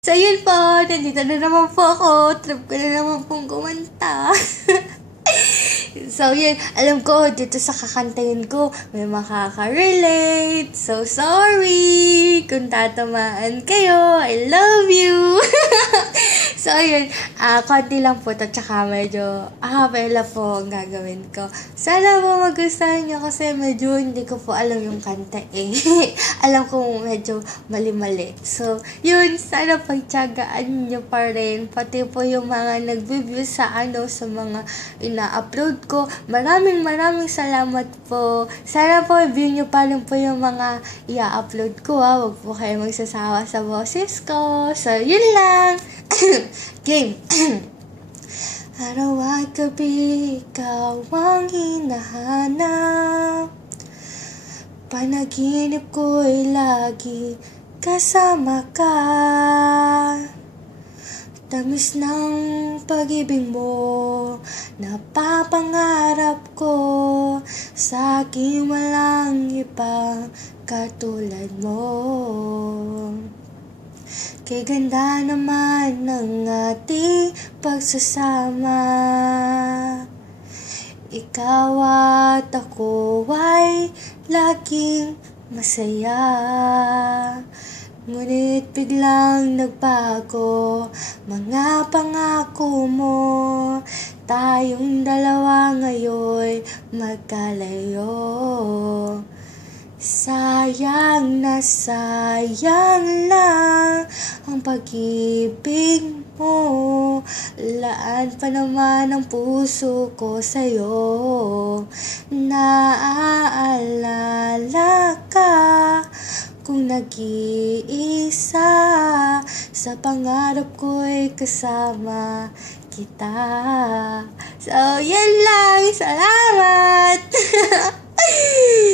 So, yun po. Nandito na naman po ako. Trip ko na naman pong kumanta. So, yun. Alam ko, dito sa kakantayin ko, may makaka-relate. So, sorry kung tatamaan kayo. I love you. So, yun. Konti lang po to. Tsaka medyo acapella po ang gagawin ko. Sana po magustuhan nyo kasi medyo hindi ko po alam yung kanta eh. Alam ko medyo mali-mali. So, yun. Sana pagtyagaan nyo pa rin. Pati po yung mga nag-view sa sa mga ina-upload ko. Maraming salamat po. Sana po view nyo pa rin po yung mga i-upload ko ha. Huwag po kayo magsasawa sa boses ko. So, yun lang. Game. Araw at gabi, ikaw ang hinahanap. Panaginip ko'y lagi kasama ka. Tamis ng pag-ibig mo, napapangarap ko. Sa akin walang ibang katulad mo. Kay ganda naman ng ating pagsasama. Ikaw at ako ay laging masaya. Ngunit biglang nagbago mga pangako mo. Tayong dalawa ngayon magkalayo. Sayang na sayang lang ang pag-ibig mo. Laan pa naman ang puso ko sa'yo. Naaalala ka kung nag-iisa. Sa pangarap ko'y kasama kita. So, yan lang. Salamat!